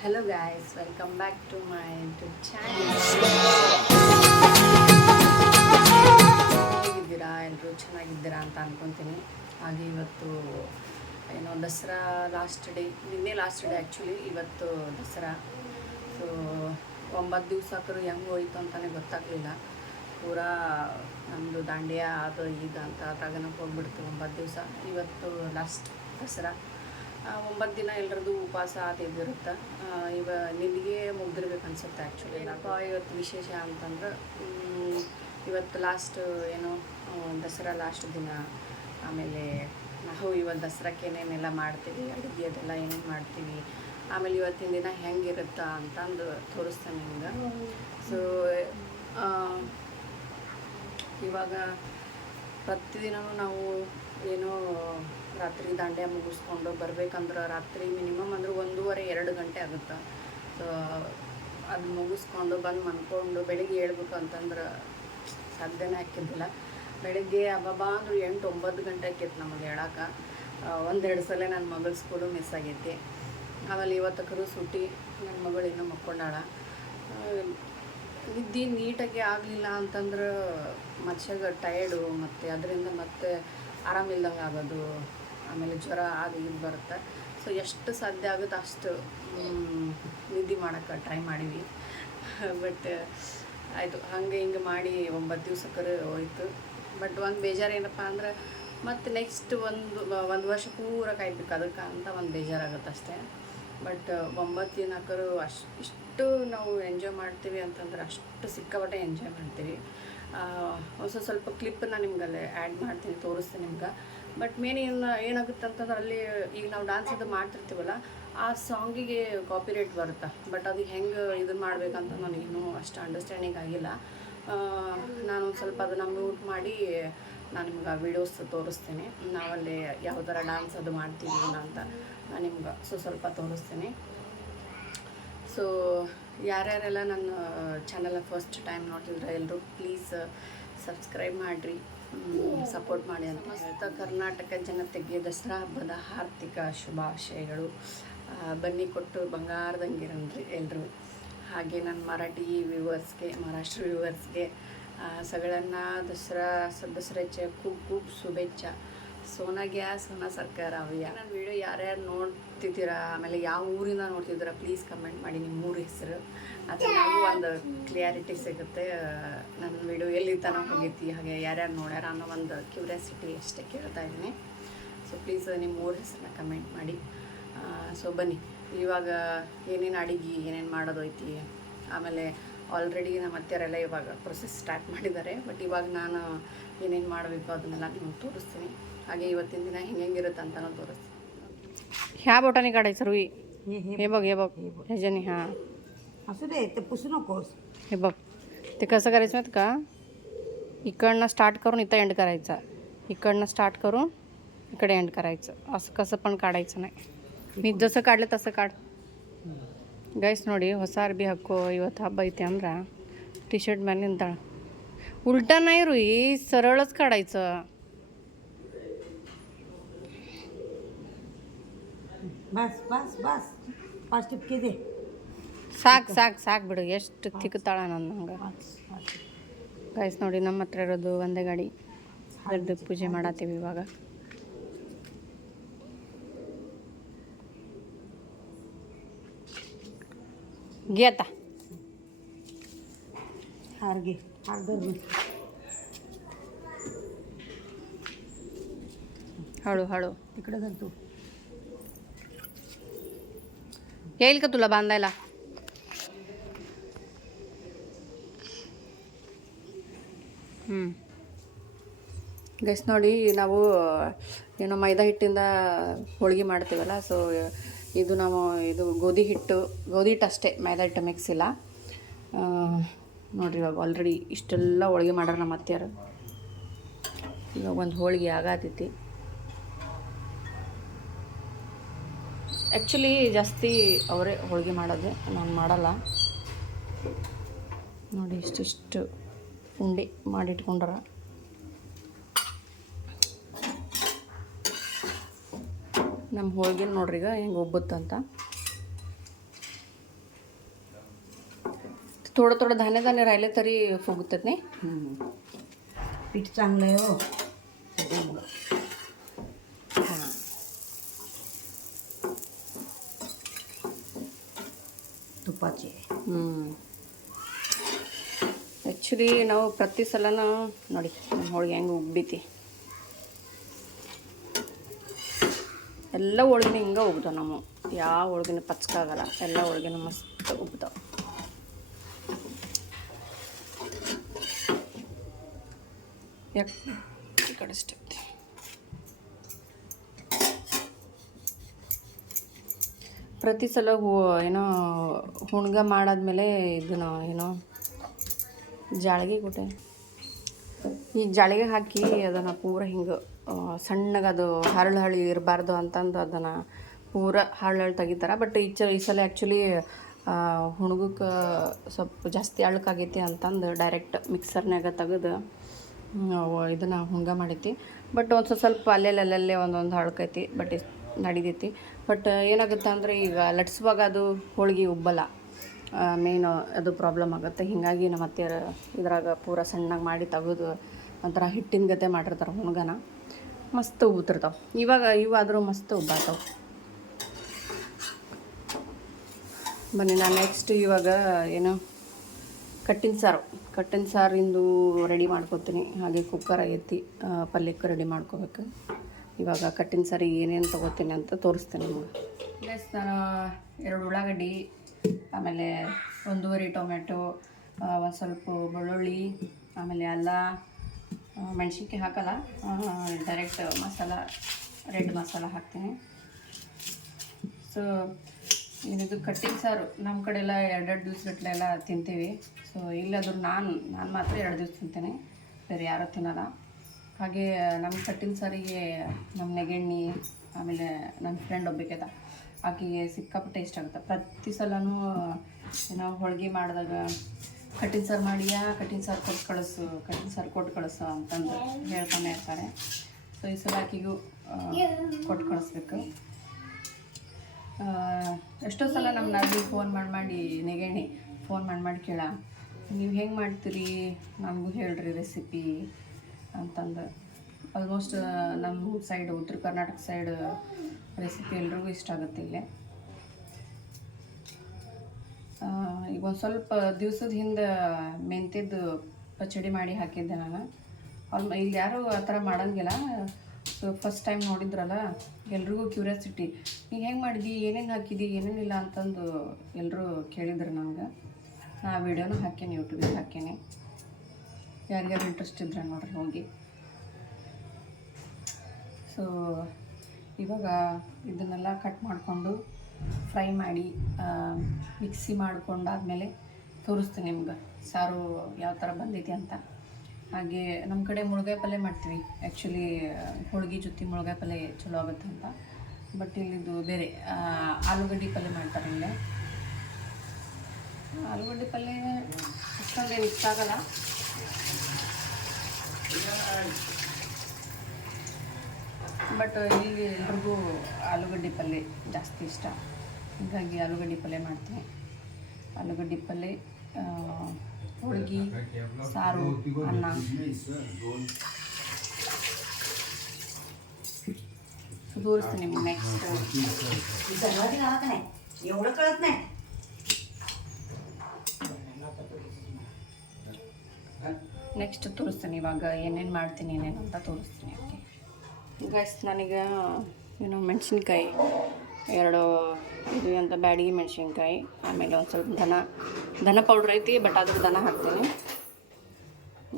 Hello guys, welcome back to my YouTube channel. ಹೇಗಿದ್ದೀರಾ ಎಲ್ಲರೂ ಚೆನ್ನಾಗಿದ್ದೀರಾ ಅಂತ ಅನ್ಕೊತೀನಿ. ಹಾಗೆ ಇವತ್ತು ಏನೋ ದಸರಾ ಲಾಸ್ಟ್ ಡೇ, ನಿನ್ನೆ ಲಾಸ್ಟ್ ಡೇ ಆ್ಯಕ್ಚುಲಿ, ಇವತ್ತು ದಸರಾ. ಸೊ 9 ದಿವಸಕ್ಕೂ ಹೆಂಗೆ ಹೋಯ್ತು ಅಂತಲೇ ಗೊತ್ತಾಗಲಿಲ್ಲ. ಪೂರಾ ನಮ್ಮದು ದಾಂಡ್ಯ ಅದು ಈಗ ಅಂತ ಅದ್ರಾಗನ ಹೋಗ್ಬಿಡ್ತು 9 ದಿವಸ. ಇವತ್ತು ಲಾಸ್ಟ್ ದಸರಾ. 9 ದಿನ ಎಲ್ಲರದ್ದು ಉಪವಾಸ ಅದಿರುತ್ತೆ. ನಿನಗೆ ಮುಗ್ದಿರ್ಬೇಕು ಅನ್ಸುತ್ತೆ ಆ್ಯಕ್ಚುಲಿ. ಏನಪ್ಪ ಇವತ್ತು ವಿಶೇಷ ಅಂತಂದ್ರೆ, ಇವತ್ತು ಲಾಸ್ಟ್ ಏನೋ ದಸರಾ ಲಾಸ್ಟ್ ದಿನ. ಆಮೇಲೆ ನಾವು ಇವತ್ತು ದಸರಾಕ್ಕೆ ಏನೇನೆಲ್ಲ ಮಾಡ್ತೀವಿ, ಅಡುಗೆ ಅದೆಲ್ಲ ಏನೇನು ಮಾಡ್ತೀವಿ, ಆಮೇಲೆ ಇವತ್ತಿನ ದಿನ ಹೆಂಗಿರುತ್ತಾ ಅಂತಂದು ತೋರಿಸ್ತೇನೆ ನಿಮ್ಗೆ. ಸೊ ಇವಾಗ ಪ್ರತಿದಿನವೂ ನಾವು ಏನೋ ರಾತ್ರಿ ದಾಂಡ್ಯ ಮುಗಿಸ್ಕೊಂಡು ಬರಬೇಕಂದ್ರೆ ರಾತ್ರಿ ಮಿನಿಮಮ್ ಅಂದ್ರೆ 1:30-2 ಗಂಟೆ ಆಗುತ್ತೆ. ಸೊ ಅದು ಮುಗಿಸ್ಕೊಂಡು ಬಂದು ಮನ್ಕೊಂಡು ಬೆಳಿಗ್ಗೆ ಹೇಳ್ಬೇಕು ಅಂತಂದ್ರೆ ಸಾಧ್ಯನೇ ಹಾಕಿದ್ದಿಲ್ಲ. ಬೆಳಿಗ್ಗೆ ಅಬ್ಬಬ್ಬಾ ಅಂದ್ರೆ 8-9 ಗಂಟೆ ಆಕೈತೆ ನಮಗೆ ಹೇಳಕ್ಕೆ. 1-2 ಸಲ ನನ್ನ ಮಗಳ ಸ್ಕೂಲು ಮಿಸ್ ಆಗೈತಿ. ಆಮೇಲೆ ಇವತ್ತಕ್ಕರೂ ಸುಟ್ಟಿ, ನನ್ನ ಮಗಳು ಇನ್ನೂ ಮಕ್ಕೊಂಡಾಳ. ನಿದ್ದೆ ನೀಟಾಗಿ ಆಗಲಿಲ್ಲ ಅಂತಂದ್ರೆ ಮನುಷ್ಯಾಗ ಟಯರ್ಡು, ಮತ್ತು ಅದರಿಂದ ಮತ್ತೆ ಆರಾಮಿಲ್ದಂಗೆ ಆಗೋದು, ಆಮೇಲೆ ಜ್ವರ ಅದು ಇದು ಬರುತ್ತೆ. ಸೊ ಎಷ್ಟು ಸಾಧ್ಯ ಆಗುತ್ತೆ ಅಷ್ಟು ನಿದ್ದೆ ಮಾಡೋಕ್ಕೆ ಟ್ರೈ ಮಾಡೀವಿ. ಬಟ್ ಆಯಿತು, ಹಂಗೆ ಹಿಂಗೆ ಮಾಡಿ 9 ದಿವ್ಸಕ್ಕರೆ ಹೋಯ್ತು. ಬಟ್ ಒಂದು ಬೇಜಾರು ಏನಪ್ಪ ಅಂದ್ರೆ, ಮತ್ತು ನೆಕ್ಸ್ಟ್ ಒಂದು ವರ್ಷ ಪೂರ ಕಾಯ್ಬೇಕು ಅದಕ್ಕೆ ಅಂತ ಒಂದು ಬೇಜಾರಾಗುತ್ತೆ ಅಷ್ಟೇ. ಬಟ್ 9 ದಿನಕ್ಕರು ಇಷ್ಟು ನಾವು ಎಂಜಾಯ್ ಮಾಡ್ತೀವಿ ಅಂತಂದ್ರೆ ಅಷ್ಟು ಸಿಕ್ಕಾಪಟ್ಟೆ ಎಂಜಾಯ್ ಮಾಡ್ತೀವಿ. ಸ್ವಲ್ಪ ಕ್ಲಿಪ್ಪನ್ನು ನಿಮ್ಗಲ್ಲೇ ಆ್ಯಡ್ ಮಾಡ್ತೀನಿ, ತೋರಿಸ್ತೀನಿ ನಿಮ್ಗೆ. ಬಟ್ ಮೇನ್ ಏನಾಗುತ್ತೆ ಅಂತಂದ್ರೆ, ಅಲ್ಲಿ ಈಗ ನಾವು ಡ್ಯಾನ್ಸ್ ಅದು ಮಾಡ್ತಿರ್ತೀವಲ್ಲ, ಆ ಸಾಂಗಿಗೆ ಕಾಪಿರೈಟ್ ಬರುತ್ತೆ. ಬಟ್ ಅದು ಹೆಂಗೆ ಇದನ್ನು ಮಾಡಬೇಕಂತ ನನಗಿನ್ನೂ ಅಷ್ಟು ಅಂಡರ್ಸ್ಟ್ಯಾಂಡಿಂಗ್ ಆಗಿಲ್ಲ. ನಾನು ಸ್ವಲ್ಪ ಅದನ್ನು ಮ್ಯೂಟ್ ಮಾಡಿ ನಾನು ನಿಮ್ಗೆ ವೀಡಿಯೋಸ್ ತೋರಿಸ್ತೀನಿ. ನಾವಲ್ಲಿ ಯಾವ ಥರ ಡ್ಯಾನ್ಸ್ ಅದು ಮಾಡ್ತೀವಿ ಅಂತ ನಾನು ನಿಮ್ಗೆ ಸ್ವಲ್ಪ ತೋರಿಸ್ತೀನಿ. ಸೊ ಯಾರ್ಯಾರೆಲ್ಲ ನನ್ನ ಚಾನಲ್ನ ಫಸ್ಟ್ ಟೈಮ್ ನೋಡ್ತಿದ್ರೆ ಎಲ್ಲರೂ ಪ್ಲೀಸ್ ಸಬ್ಸ್ಕ್ರೈಬ್ ಮಾಡಿರಿ, ಸಪೋರ್ಟ್ ಮಾಡಿ ಅಂತ ಹೇಳ್ತಾ, ಕರ್ನಾಟಕ ಜನತೆಗೆ ದಸರಾ ಹಬ್ಬದ ಆರ್ಥಿಕ ಶುಭಾಶಯಗಳು. ಬನ್ನಿ ಕೊಟ್ಟು ಬಂಗಾರದಂಗಿರನ್ರಿ ಎಲ್ಲರೂ. ಹಾಗೆ ನನ್ನ ಮರಾಠಿ ವ್ಯೂವರ್ಸ್ಗೆ, ಮಹಾರಾಷ್ಟ್ರ ವ್ಯೂವರ್ಸ್ಗೆ सगळ्यांना दसऱ्याच्या खूप खूप शुभेच्छा. सोना घ्या, सोना ಸರ್ಕಾರ ಅವ್ಯ. ನನ್ನ ವಿಡಿಯೋ ಯಾರ್ಯಾರು ನೋಡ್ತಿದ್ದೀರಾ, ಆಮೇಲೆ ಯಾವ ಊರಿಂದ ನೋಡ್ತಿದ್ದೀರಾ, ಪ್ಲೀಸ್ ಕಮೆಂಟ್ ಮಾಡಿ ನಿಮ್ಮ ಊರ ಹೆಸರು. ಅದನ್ನಾಗೂ ಒಂದು ಕ್ಲಿಯಾರಿಟಿ ಸಿಗುತ್ತೆ. ನನ್ನ ವಿಡಿಯೋ ಎಲ್ಲಿ ತನಕ ಹೋಗೈತಿ, ಹಾಗೆ ಯಾರ್ಯಾರು ನೋಡ್ಯಾರ ಅನ್ನೋ ಒಂದು ಕ್ಯೂರಿಯಾಸಿಟಿ ಅಷ್ಟೇ ಕೇಳ್ತಾ ಇದ್ದೀನಿ. ಸೊ ಪ್ಲೀಸ್ ನಿಮ್ಮ ಊರ ಹೆಸರನ್ನ ಕಮೆಂಟ್ ಮಾಡಿ. ಸೊ ಬನ್ನಿ, ಇವಾಗ ಏನೇನು ಅಡುಗೆ ಏನೇನು ಮಾಡೋದೈತಿ. ಆಮೇಲೆ ಆಲ್ರೆಡಿ ನಮ್ಮ ಅತ್ತೆಯರೆಲ್ಲ ಇವಾಗ ಪ್ರೊಸೆಸ್ ಸ್ಟಾರ್ಟ್ ಮಾಡಿದ್ದಾರೆ. ಬಟ್ ಇವಾಗ ನಾನು ಏನೇನು ಮಾಡಬೇಕು ಅದನ್ನೆಲ್ಲ ನಿಮಗೆ तोरिस्ತೀನಿ. ಹಾಗೆ ಇವತ್ತಿನ ದಿನ ಹೆಂಗಿರುತ್ತೆ ಅಂತಲೂ तोरिಸ್ತೀನಿ. ह्या बोटाने काढायचं रुई. हे बघ ह्याच्याने. हां असू दे, ते पुसू नकोस. हे बघ, ते कसं करायचं माहीत का, इकडनं स्टार्ट करून इथं एंड करायचा, इकडनं स्टार्ट करून इकडे एंड करायचं. असं कसं पण काढायचं नाही. मी जसं काढलं तसं काढ. ಗೈಸ್ ನೋಡಿ, ಹೊಸ ಅರ್ಬಿ ಹಾಕೋ, ಇವತ್ತು ಹಬ್ಬ ಐತೆ ಅಂದ್ರೆ ಟಿ ಶರ್ಟ್ ಮೇಲೆ ನಿಂತಾಳ. उलटा नाही रुई, सरळच काढायचं. बस बस बस, 5 टिपके दे. ಸಾಕು ಬಿಡು, ಎಷ್ಟು ತಿಕ್ಕತಾಳ ನಂಗೆ. ಗೈಸ್ ನೋಡಿ, ನಮ್ಮ ಹತ್ರ ಇರೋದು ಒಂದೇ ಗಾಡಿ, ಅದ್ರದ್ದು ಪೂಜೆ ಮಾಡತ್ತೀವಿ ಇವಾಗ. घे आता, हार घे, हार धर. हळू तिकडे धर तू. येईल का तुला बांधायला? ಗೈಸ್ ನೋಡಿ, ನಾವು ಏನೋ ಮೈದಾ ಹಿಟ್ಟಿಂದ ಹೋಳಿಗೆ ಮಾಡ್ತೀವಲ್ಲ. ಸೊ ಇದು ಗೋಧಿ ಹಿಟ್ಟು ಅಷ್ಟೇ, ಮೈದಾ ಹಿಟ್ಟು ಮಿಕ್ಸ್ ಇಲ್ಲ. ನೋಡಿರಿ, ಇವಾಗ ಆಲ್ರೆಡಿ ಇಷ್ಟೆಲ್ಲ ಹೋಳಿಗೆ ಮಾಡ್ಯಾರ ನಮ್ಮ ಅತ್ತೆಯರು. ಇವಾಗ ಒಂದು ಹೋಳಿಗೆ ಆಗತೈತಿ. ಆ್ಯಕ್ಚುಲಿ ಜಾಸ್ತಿ ಅವರೇ ಹೋಳಿಗೆ ಮಾಡೋದು, ನಾನು ಮಾಡಲ್ಲ. ನೋಡಿ, ಇಷ್ಟಿಷ್ಟು ಉಂಡೆ ಮಾಡಿಟ್ಕೊಂಡ್ರ. ನಮ್ಮ ಹೋಳಿಗೆ ನೋಡ್ರಿ ಈಗ ಹೆಂಗೆ ಒಬ್ಬುತ್ತಂತ. थोडं धान्य राहिले तरी फुगतात नाही. पीठ चांगलं आहे हो सध्यामुळं. हां, ತುಪ್ಪಾಚೆ ಆ್ಯಕ್ಚುಲಿ ನಾವು ಪ್ರತಿ ಸಲನೂ ನೋಡಿ ನಮ್ಮ ಹೋಳಿಗೆ ಹೆಂಗೆ ಉಬ್ಬೈತಿ. ಎಲ್ಲ ಹೋಳ್ಗಿನ ಹಿಂಗೆ ಉಬ್ತಾವೆ ನಮ್ಮ, ಯಾವ ಹೋಳ್ಗಿನ ಪಚ್ಕಾಗಲ್ಲ, ಎಲ್ಲ ಹೋಳ್ಗಿನ ಮಸ್ತ್ ಉಬ್ತಾವೆ. ಯಾಕೆ ಈ ಕಡೆ ಸ್ಟೆಪ್ ಪ್ರತಿ ಸಲ ಏನೋ ಹುಣ್ಗ ಮಾಡಾದ್ಮೇಲೆ ಇದನ್ನು ಏನೋ ಜಾಳಿಗೆ ಕೊಟ್ಟೆ, ಈಗ ಜಾಳಿಗೆ ಹಾಕಿ ಅದನ್ನು ಪೂರ ಹಿಂಗೆ ಸಣ್ಣಗೆ ಅದು ಹರಳು ಇರಬಾರ್ದು ಅಂತಂದು ಅದನ್ನು ಪೂರ ಹರಳು ತೆಗಿತಾರೆ. ಬಟ್ ಈ ಸಲ ಆ್ಯಕ್ಚುಲಿ ಹುಣ್ಗಕ್ಕೆ ಸ್ವಲ್ಪ ಜಾಸ್ತಿ ಅಳ್ಕಾಗೈತಿ ಅಂತಂದು ಡೈರೆಕ್ಟ್ ಮಿಕ್ಸರ್ನಾಗ ತೆಗೆದು ಇದನ್ನು ಹುಣ್ಗ ಮಾಡೈತಿ. ಬಟ್ ಒಂದು ಸ್ವಲ್ಪ ಅಲ್ಲೇ ಒಂದೊಂದು ಹಳ್ಕೈತಿ, ಬಟ್ ನಡಿದೈತಿ. ಬಟ್ ಏನಾಗುತ್ತೆ ಅಂದರೆ ಈಗ ಲಟ್ಸುವಾಗ ಅದು ಹೋಳ್ಗೆ ಉಬ್ಬಲ್ಲ, ಮೇಯ್ನು ಅದು ಪ್ರಾಬ್ಲಮ್ ಆಗುತ್ತೆ. ಹೀಗಾಗಿ ನಮ್ಮ ಅತ್ತೆಯರು ಇದ್ರಾಗ ಪೂರ ಸಣ್ಣಗೆ ಮಾಡಿ ತೆಗೆದು ಒಂಥರ ಹಿಟ್ಟಿನ ಗತೆ ಮಾಡಿರ್ತಾರೆ ಹುಣ್ಗನ, ಮಸ್ತ್ ಉಬ್ತಿರ್ತಾವೆ. ಇವಾದರೂ ಮಸ್ತ್ ಉಬ್ಬಾತಾವೆ. ಬನ್ನಿ ನಾನು ನೆಕ್ಸ್ಟ್ ಇವಾಗ ಏನು ಕಟ್ಟಿನ ಸಾರಿಂದು ರೆಡಿ ಮಾಡ್ಕೊತೀನಿ. ಹಾಗೆ ಕುಕ್ಕರ್ ಆಗೈತಿ, ಪಲ್ಯಕ್ಕೆ ರೆಡಿ ಮಾಡ್ಕೋಬೇಕು. ಇವಾಗ ಕಟ್ಟಿನ ಸಾರಿಗೆ ಏನೇನು ತೊಗೋತೀನಿ ಅಂತ ತೋರಿಸ್ತೀನಿ ನಿಮಗೆ. ಪ್ಲಸ್ ನಾನು 2 ಉಳ್ಳಾಗಡ್ಡಿ, ಆಮೇಲೆ 1.5 ಟೊಮೆಟೊ, ಒಂದು ಸ್ವಲ್ಪ ಬೆಳ್ಳುಳ್ಳಿ, ಆಮೇಲೆ ಅಲ್ಲ, ಮೆಣಸಿನ್ಕಾಯಿ ಹಾಕಲ್ಲ, ಡೈರೆಕ್ಟ್ ರೆಡ್ ಮಸಾಲ ಹಾಕ್ತೀನಿ. ಸೊ ಇದು ಕಟ್ಟಿನ ಸಾರು ನಮ್ಮ ಕಡೆ ಎಲ್ಲ 2 ದಿವಸಗಟ್ಟಲೆಲ್ಲ ತಿಂತೀವಿ. ಸೊ ಇಲ್ಲಾದರೂ ನಾನು ಮಾತ್ರ 2 ದಿವಸ ತಿಂತೇನೆ, ಬೇರೆ ಯಾರೂ ತಿನ್ನಲ್ಲ. ಹಾಗೆ ನಮ್ಮ ಕಟ್ಟಿನ ಸಾರಿಗೆ ನಮ್ಮ ನೆಗೆಣ್ಣಿ, ಆಮೇಲೆ ನನ್ನ ಫ್ರೆಂಡ್ ಒಬ್ಬಾಕೆದ, ಆಕೆಗೆ ಸಿಕ್ಕಾಪಟ್ಟೆ ಇಷ್ಟ ಆಗುತ್ತೆ. ಪ್ರತಿ ಸಲನೂ ನಾವು ಹೋಳ್ಗೆ ಮಾಡಿದಾಗ ಕಟ್ಟಿನ ಸಾರು ಮಾಡಿಯಾ, ಕಟ್ಟಿನ ಸಾರು ಕೊಟ್ಟು ಕಳಿಸು ಅಂತಂದು ಹೇಳ್ತಾನೆ ಇರ್ತಾರೆ. ಸೊ ಈ ಸಲ ಆಕೆಗೂ ಕೊಟ್ಟು ಕಳಿಸ್ಬೇಕು. ಎಷ್ಟೋ ಸಲ ನಮ್ಮ ನರ್ಲಿ ಫೋನ್ ಮಾಡಿ ನೆಗೆಣ್ಣಿ ಫೋನ್ ಮಾಡಿ ಕೇಳ, ನೀವು ಹೆಂಗೆ ಮಾಡ್ತೀರಿ ನಮಗೂ ಹೇಳ್ರಿ ರೆಸಿಪಿ ಅಂತಂದು. ಆಲ್ಮೋಸ್ಟ್ ನಮ್ಮ ಸೈಡ್ ಉತ್ತರ ಕರ್ನಾಟಕ ಸೈಡ್ ರೆಸಿಪಿ ಎಲ್ರಿಗೂ ಇಷ್ಟ ಆಗುತ್ತೆ ಇಲ್ಲೇ. ಈಗ ಒಂದು ಸ್ವಲ್ಪ ದಿವಸದ ಹಿಂದೆ ಮೆಂತ್ಯದ್ದು ಪಚಡಿ ಮಾಡಿ ಹಾಕಿದ್ದೆ ನಾನು. ಇಲ್ಲಿ ಯಾರೂ ಆ ಥರ ಮಾಡೋಂಗಿಲ್ಲ. ಸೊ ಫಸ್ಟ್ ಟೈಮ್ ನೋಡಿದ್ರಲ್ಲ, ಎಲ್ರಿಗೂ ಕ್ಯೂರಿಯಾಸಿಟಿ, ನೀವು ಹೆಂಗೆ ಮಾಡಿದಿ, ಏನೇನು ಹಾಕಿದಿ, ಏನೇನಿಲ್ಲ ಅಂತಂದು ಎಲ್ಲರೂ ಕೇಳಿದ್ರು ನನಗೆ. ನಾ ವಿಡಿಯೋನೂ ಹಾಕೇನಿ, ಯೂಟ್ಯೂಬಿಗೆ ಹಾಕೇನಿ. ಯಾರಿಗಾರು ಇಂಟ್ರೆಸ್ಟ್ ಇದ್ರೆ ನೋಡ್ರಿ ಹೋಗಿ. ಸೊ ಇವಾಗ ಇದನ್ನೆಲ್ಲ ಕಟ್ ಮಾಡಿಕೊಂಡು ಫ್ರೈ ಮಾಡಿ ಮಿಕ್ಸಿ ಮಾಡ್ಕೊಂಡಾದ್ಮೇಲೆ ತೋರಿಸ್ತೀನಿ ನಿಮ್ಗೆ ಸಾರು ಯಾವ ಥರ ಬಂದೈತಿ ಅಂತ. ಹಾಗೆ ನಮ್ಮ ಕಡೆ ಮುಳುಗಾಯಿ ಪಲ್ಯ ಮಾಡ್ತೀವಿ. ಆ್ಯಕ್ಚುಲಿ ಹೋಳ್ಗೆ ಜೊತೆ ಮುಳುಗಾಯಿ ಪಲ್ಯ ಚಲೋ ಆಗುತ್ತೆ ಅಂತ. ಬಟ್ ಇಲ್ಲಿದು ಬೇರೆ ಆಲೂಗಡ್ಡೆ ಪಲ್ಯ ಮಾಡ್ತಾರೆ ಇಲ್ಲೇ. ಆಲೂಗಡ್ಡೆ ಪಲ್ಯ ಅಷ್ಟೊಂದೇನು ಇಷ್ಟ ಆಗಲ್ಲ, ಬಟ್ ಇಲ್ಲಿ ಎಲ್ರಿಗೂ ಆಲೂಗಡ್ಡೆ ಪಲ್ಯ ಜಾಸ್ತಿ ಇಷ್ಟ. ಹೀಗಾಗಿ ಆಲೂಗಡ್ಡೆ ಪಲ್ಯ ಮಾಡ್ತೀನಿ. ಆಲೂಗಡ್ಡೆ ಪಲ್ಯ, ಹೋಳ್ಗೆ, ಸಾರು, ಅನ್ನ. ತೋರಿಸ್ತೀನಿ ನಿಮ್ಗೆ ನೆಕ್ಸ್ಟ್ ತೋರಿಸ್ತೀನಿ. ಇವಾಗ ಏನೇನು ಮಾಡ್ತೀನಿ ಏನೇನು ಅಂತ ತೋರಿಸ್ತೀನಿ. ಓಕೆ ಗೈಸ್, ನನಗ ಏನು ಮೆಣಸಿನ್ಕಾಯಿ 2 ಇದು ಅಂತ ಬ್ಯಾಡಿಗೆ ಮೆಣಸಿನ್ಕಾಯಿ, ಆಮೇಲೆ ಒಂದು ಸ್ವಲ್ಪ ಧನ ಪೌಡ್ರ್ ಐತಿ, ಬಟ್ ಅದ್ರ ಧನ ಹಾಕ್ತೀನಿ.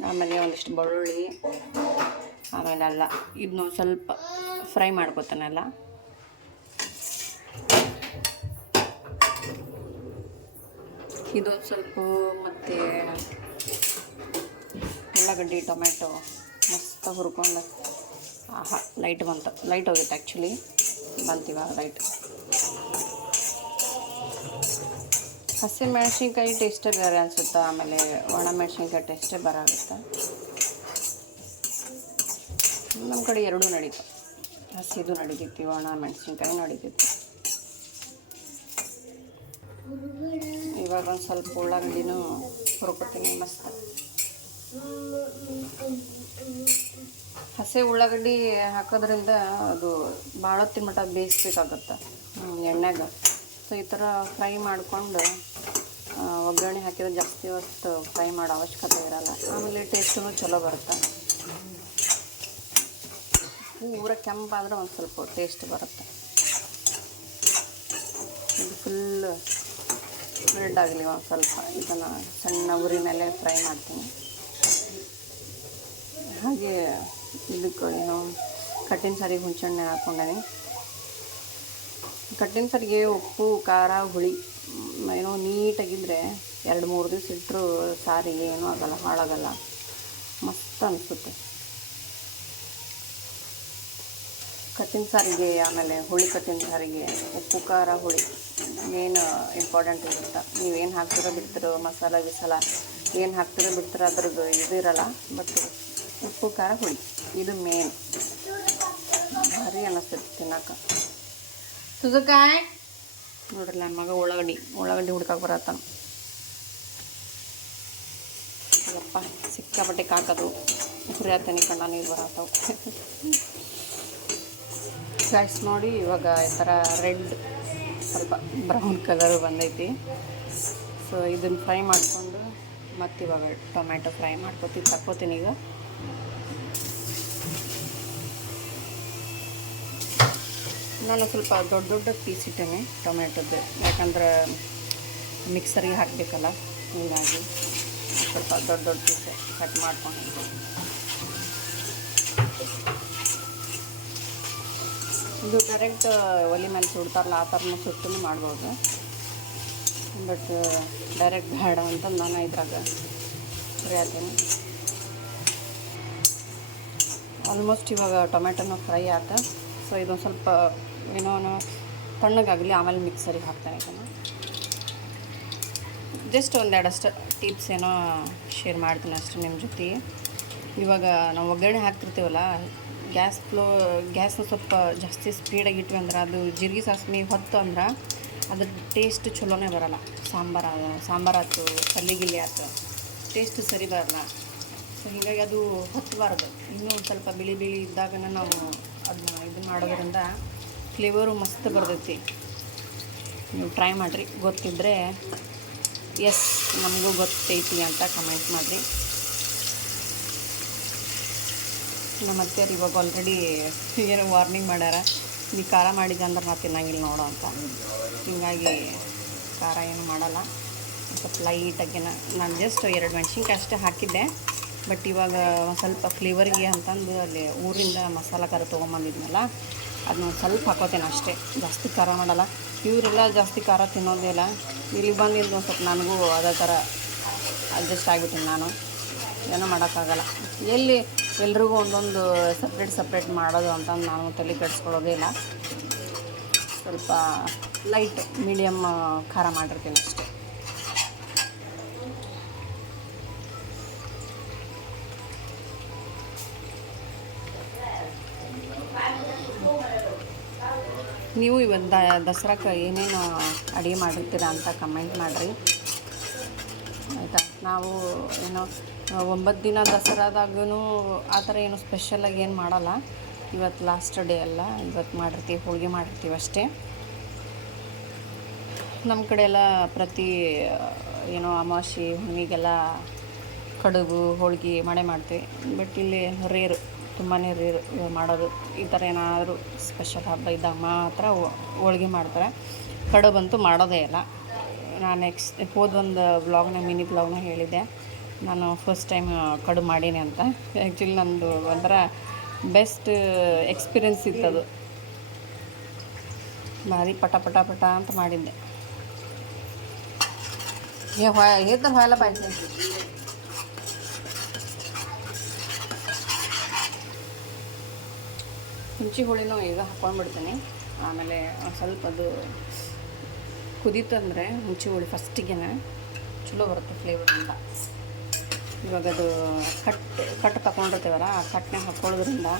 ಆಮೇಲೆ ಒಂದಿಷ್ಟು ಬೆಳ್ಳುಳ್ಳಿ, ಆಮೇಲೆ ಅಲ್ಲ, ಇದನ್ನು ಸ್ವಲ್ಪ ಫ್ರೈ ಮಾಡ್ಕೊತಾನೆಲ್ಲ. ಇದೊಂದು ಸ್ವಲ್ಪ, ಮತ್ತು ಉಳ್ಳಾಗಡ್ಡಿ, ಟೊಮೆಟೊ ಮಸ್ತ್ ಹುರ್ಕೊಂಡು. ಆಹಾ, ಲೈಟ್ ಹೋಗಿತ್ತು ಆ್ಯಕ್ಚುಲಿ, ಬಂತಿವಾಗ ಲೈಟ್. ಹಸಿ ಮೆಣಸಿನ್ಕಾಯಿ ಟೇಸ್ಟೇ ಬೇರೆ ಅನಿಸುತ್ತೆ, ಆಮೇಲೆ ಒಣ ಮೆಣಸಿನ್ಕಾಯಿ ಟೇಸ್ಟೇ ಬರಾಗುತ್ತೆ. ನಮ್ಮ ಕಡೆ ಎರಡೂ ನಡೀತು, ಹಸಿದು ನಡೀತೈತಿ, ಒಣ ಮೆಣಸಿನ್ಕಾಯಿ ನಡೀತೈತಿ. ಇವಾಗ ಇವಾಗ ಒಂದು ಸ್ವಲ್ಪ ಉಳ್ಳಾಗಡ್ಡಿನೂ ಹುರ್ಕೊತೀನಿ ಮಸ್ತ್. ಹಸಿ ಉಳ್ಳಾಗಡ್ಡಿ ಹಾಕೋದ್ರಿಂದ ಅದು ಭಾಳ ಹೊತ್ತಿನ ಮಟ್ಟ ಬೇಯಿಸ್ಬೇಕಾಗತ್ತೆ ಎಣ್ಣೆಗೆ. ಸೊ ಈ ಥರ ಫ್ರೈ ಮಾಡಿಕೊಂಡು ಒಗ್ಗರಣೆ ಹಾಕಿದ್ರೆ ಜಾಸ್ತಿ ಹೊತ್ತು ಫ್ರೈ ಮಾಡೋ ಅವಶ್ಯಕತೆ ಇರೋಲ್ಲ. ಆಮೇಲೆ ಟೇಸ್ಟೂ ಚಲೋ ಬರುತ್ತೆ. ಪೂರ ಕೆಂಪಾದರೆ ಒಂದು ಸ್ವಲ್ಪ ಟೇಸ್ಟ್ ಬರುತ್ತೆ. ಇದು ಫುಲ್ ರೆಡ್ ಆಗಲಿ ಒಂದು ಸ್ವಲ್ಪ. ಇದನ್ನು ಸಣ್ಣ ಉರಿ ಮೇಲೆ ಫ್ರೈ ಮಾಡ್ತೀನಿ. ಹಾಗೆ ಇದಕ್ಕೆ ಏನೋ ಕಟ್ಟಿನ ಸಾರಿಗೆ ಹುಂಚೆಣ್ಣೆ ಹಾಕ್ಕೊಂಡೇನಿ. ಕಟ್ಟಿನ ಸಾರಿಗೆ ಉಪ್ಪು ಖಾರ ಹುಳಿ ಏನೋ ನೀಟಾಗಿದ್ದರೆ 2-3 ದಿವಸ ಇಟ್ಟರು ಸಾರಿಗೆ ಏನೂ ಆಗೋಲ್ಲ, ಹಾಳಾಗಲ್ಲ, ಮಸ್ತ್ ಅನಿಸುತ್ತೆ. ಕಟ್ಟಿನ ಸಾರಿಗೆ ಆಮೇಲೆ ಹುಳಿ ಕಟ್ಟಿನ ಸಾರಿಗೆ ಉಪ್ಪು ಖಾರ ಹುಳಿ ಮೇನ್ ಇಂಪಾರ್ಟೆಂಟ್ ಇರುತ್ತೆ. ನೀವೇನು ಹಾಕ್ತಿರೋ ಬಿಡ್ತಿರೋ ಮಸಾಲ ಗಿಸಾಲ ಏನು ಹಾಕ್ತಿರೋ ಬಿಡ್ತಿರೋ ಅದ್ರದ್ದು ಇದು ಇರೋಲ್ಲ. ಬಟ್ ಉಪ್ಪು ಖಾರ ಹುಳಿ ಇದು ಮೇನ್. ಭಾರಿ ಅನ್ನಿಸ್ತೈತಿ ತಿನ್ನೋಕೆ. ಸುಜಕಾಯ್ ನೋಡ್ರಿ ನನ್ನ ಮಗ ಉಳ್ಳಾಗಡ್ಡಿ ಹುಡ್ಕಕ್ಕೆ ಬರತ್ತಾನ. ಯಪ್ಪ ಸಿಕ್ಕಾಪಟ್ಟೆ ಕಾಕೋದು ಹುರಿಯತ್ತೇನೆ, ಕಣ್ಣ ನೀರು ಬರತ್ತವು. ಸ್ಲೈಸ್ ನೋಡಿ ಇವಾಗ ಈ ಥರ ರೆಡ್ ಸ್ವಲ್ಪ ಬ್ರೌನ್ ಕಲರ್ ಬಂದೈತಿ. ಸೊ ಇದನ್ನು ಫ್ರೈ ಮಾಡಿಕೊಂಡು ಮತ್ತು ಇವಾಗ ಟೊಮ್ಯಾಟೊ ಫ್ರೈ ತಕ್ಕೋತೀನಿ. ಈಗ ನಾನು ಸ್ವಲ್ಪ ದೊಡ್ಡ ಪೀಸ್ ಇಟ್ಟೇನೆ ಟೊಮ್ಯಾಟೊದ್ದು, ಯಾಕಂದ್ರೆ ಮಿಕ್ಸರಿಗೆ ಹಾಕಬೇಕಲ್ಲ, ಹೀಗಾಗಿ ಸ್ವಲ್ಪ ದೊಡ್ಡ ಪೀಸ್ ಕಟ್ ಮಾಡ್ಕೊಂಡು. ಇದು ಡೈರೆಕ್ಟ್ ಒಲೆ ಮೇಲೆ ಸುಡ್ತಾರಲ್ಲ ಆ ಥರನೂ ಸುಟ್ಟು ಮಾಡ್ಬೋದು. ಬಟ್ ಡೈರೆಕ್ಟ್ ಬೇಡ ಅಂತ ನಾನು ಇದ್ರಾಗ ಹುರಿಯತ್ತೀನಿ. ಆಲ್ಮೋಸ್ಟ್ ಇವಾಗ ಟೊಮೆಟೊನೂ ಫ್ರೈ ಆಯ್ತು. ಸೊ ಇದೊಂದು ಸ್ವಲ್ಪ ಏನೋ ತಣ್ಣಗಾಗಲಿ, ಆಮೇಲೆ ಮಿಕ್ಸರಿಗೆ ಹಾಕ್ತಾನೆ. ಇದನ್ನು ಜಸ್ಟ್ ಒಂದೆರಡಷ್ಟು ಟಿಪ್ಸ್ ಏನೋ ಶೇರ್ ಮಾಡ್ತೀನಿ ಅಷ್ಟೇ ನಿಮ್ಮ ಜೊತೆ. ಇವಾಗ ನಾವು ಒಗ್ಗರಣೆ ಹಾಕ್ತಿರ್ತೀವಲ್ಲ, ಗ್ಯಾಸ್ನ ಸ್ವಲ್ಪ ಜಾಸ್ತಿ ಸ್ಪೀಡಾಗಿ ಇಟ್ವಿ ಅಂದ್ರೆ ಅದು ಜೀರಿಗೆ ಸಾಸ್ಮಿ ಹೊತ್ತು ಅಂದ್ರೆ ಅದ್ರ ಟೇಸ್ಟ್ ಚಲೋನೇ ಬರೋಲ್ಲ. ಸಾಂಬಾರಾಯ್ತು ಕಲ್ಲಿಗಿಲ್ಲಿ ಆಯ್ತು ಟೇಸ್ಟ್ ಸರಿ ಬರೋಲ್ಲ. ಸೊ ಹೀಗಾಗಿ ಅದು ಹೊತ್ತಬಾರ್ದು. ಇನ್ನೂ ಒಂದು ಸ್ವಲ್ಪ ಬಿಳಿ ಇದ್ದಾಗ ನಾವು ಅದನ್ನ ಇದು ಮಾಡೋದ್ರಿಂದ ಫ್ಲೇವರು ಮಸ್ತ್ ಬರ್ತೈತಿ. ನೀವು ಟ್ರೈ ಮಾಡಿರಿ, ಗೊತ್ತಿದ್ದರೆ ಎಸ್ ನಮಗೂ ಗೊತ್ತೈತಿ ಅಂತ ಕಮೆಂಟ್ ಮಾಡಿರಿ. ನಮ್ಮ ಅತ್ತೆಯರು ಇವಾಗ ಆಲ್ರೆಡಿ ಏನೋ ವಾರ್ನಿಂಗ್ ಮಾಡ್ಯಾರ, ಈ ಖಾರ ಮಾಡಿದ್ದೆ ಅಂದ್ರೆ ನಾನು ತಿನ್ನಂಗಿಲ್ಲ ನೋಡೋ ಅಂತ. ಹೀಗಾಗಿ ಖಾರ ಏನು ಮಾಡಲ್ಲ, ಸ್ವಲ್ಪ ಲೈಟಾಗಿ ನಾನು ಜಸ್ಟ್ 2 ಮೆಣಸಿನ್ಕಾಯಿ ಅಷ್ಟೇ ಹಾಕಿದ್ದೆ. ಬಟ್ ಇವಾಗ ಒಂದು ಸ್ವಲ್ಪ ಫ್ಲೇವರ್ಗೆ ಅಂತಂದು ಅಲ್ಲಿ ಊರಿಂದ ಮಸಾಲ ಖಾರ ತೊಗೊಂಬಂದಿದ್ನಲ್ಲ, ಅದನ್ನ ಸ್ವಲ್ಪ ಹಾಕೋತೇನೆ ಅಷ್ಟೇ, ಜಾಸ್ತಿ ಖಾರ ಮಾಡಲ್ಲ. ಇವರೆಲ್ಲ ಜಾಸ್ತಿ ಖಾರ ತಿನ್ನೋದಿಲ್ಲ. ಇಲ್ಲಿ ಬಂದಿದ್ದು ಒಂದು ಸ್ವಲ್ಪ ನನಗೂ ಅದೇ ಥರ ಅಡ್ಜಸ್ಟ್ ಆಗಿಬಿಟ್ಟಿನಿ. ನಾನು ಏನೋ ಮಾಡೋಕ್ಕಾಗಲ್ಲ. ಎಲ್ರಿಗೂ ಒಂದೊಂದು ಸಪ್ರೇಟ್ ಮಾಡೋದು ಅಂತಂದು ನಾನು ತಲೆ ಕೆಡಿಸ್ಕೊಳ್ಳೋದೇ ಇಲ್ಲ. ಸ್ವಲ್ಪ ಲೈಟ್ ಮೀಡಿಯಮ್ ಖಾರ ಮಾಡಿರ್ತೀನಿ ಅಷ್ಟೇ. ನೀವು ಇವತ್ತು ದಸರಾಕ್ಕೆ ಏನೇನು ಅಡುಗೆ ಮಾಡಿರ್ತೀರ ಅಂತ ಕಮೆಂಟ್ ಮಾಡಿರಿ ಆಯಿತಾ. ನಾವು ಏನೋ 9 ದಿನ ದಸರಾದಾಗೂ ಆ ಥರ ಏನು ಸ್ಪೆಷಲಾಗಿ ಏನು ಮಾಡಲ್ಲ. ಇವತ್ತು ಲಾಸ್ಟ್ ಡೇ ಅಲ್ಲ, ಇವತ್ತು ಮಾಡಿರ್ತೀವಿ, ಹೋಳಿಗೆ ಮಾಡಿರ್ತೀವಿ ಅಷ್ಟೇ. ನಮ್ಮ ಕಡೆ ಎಲ್ಲ ಪ್ರತಿ ಏನೋ ಅಮಾವಾಸ್ಯೆ ಹುಣ್ಣಿಮೆಗೆಲ್ಲ ಕಡುಬು ಹೋಳಿಗೆ ಮಾಡ್ತೀವಿ. ಬಟ್ ಇಲ್ಲಿ ತುಂಬಾ ರೇರು ಮಾಡೋದು. ಈ ಥರ ಏನಾದರೂ ಸ್ಪೆಷಲ್ ಹಬ್ಬ ಇದ್ದಾಗ ಮಾತ್ರ ಹೋಳಿಗೆ ಮಾಡ್ತಾರೆ. ಕಡುಬಂತೂ ಮಾಡೋದೇ ಇಲ್ಲ. ನಾನು ಹೋದೊಂದು ಮಿನಿ ಬ್ಲಾಗ್ನ ಹೇಳಿದ್ದೆ, ನಾನು ಫಸ್ಟ್ ಟೈಮ್ ಕಡುಬು ಮಾಡೀನಿ ಅಂತ. ಆ್ಯಕ್ಚುಲಿ ನಮ್ಮದು ಒಂಥರ ಬೆಸ್ಟ್ ಎಕ್ಸ್ಪೀರಿಯೆನ್ಸ್ ಇತ್ತದು. ಭಾರಿ ಪಟ ಅಂತ ಮಾಡಿದ್ದೆ. ಏತರ ಹೊಯಲ್ಲ ಪಾಯ್ತು. ಹುಂಚಿ ಹುಳಿನೂ ಈಗ ಹಾಕ್ಕೊಂಡ್ಬಿಡ್ತೀನಿ. ಆಮೇಲೆ ಸ್ವಲ್ಪ ಅದು ಕುದೀತಂದರೆ ಹುಂಚಿ ಹುಳಿ ಫಸ್ಟಿಗೆನ ಚಲೋ ಬರುತ್ತೆ ಫ್ಲೇವರ್ ಅಂತ. ಇವಾಗ ಅದು ಕಟ್ ತಗೊಂಡಿರ್ತೀವಲ್ಲ, ಆ ಕಟ್ಟನ್ನ ಹಾಕ್ಕೊಳ್ಳೋದ್ರಿಂದ